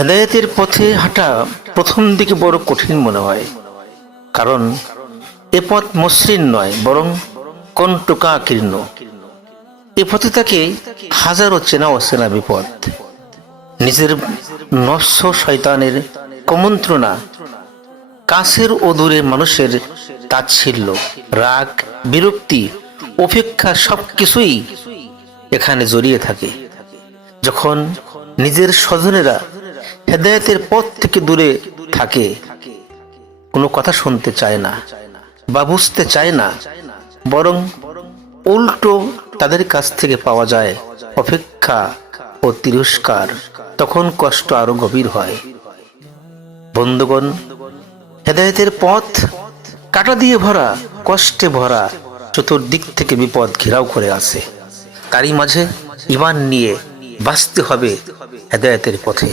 হেদায়েতের পথে হাঁটা প্রথম দিকে বড় কঠিন মনে হয়, কারণ এ পথ মসৃণ নয়, বরং কণ্টকাকীর্ণ। এ পথে থাকে হাজারো চেনা অচেনা বিপদ, নিজের নফস শয়তানের কুমন্ত্রণা, কাছের ও দূরের মানুষের তাচ্ছিল্য, রাগ, বিরক্তি, উপেক্ষা সবকিছুই এখানে জড়িয়ে থাকে। যখন নিজের স্বজনেরা হেদায়েতের পথ থেকে দূরে থাকে, কোনো কথা শুনতে চায় না বা বুঝতে চায় না, বরং উল্টো তাদের কাছ থেকে পাওয়া যায় অপেক্ষা ও তিরস্কার, তখন কষ্ট আরো গভীর হয়। বন্ধুগণ, হেদায়েতের পথ কাটা দিয়ে ভরা, কষ্টে ভরা, চতুর্দিক থেকে বিপদ ঘেরাও করে আছে। তারই মাঝে ঈমান নিয়ে বাঁচতে হবে হেদায়েতের পথে।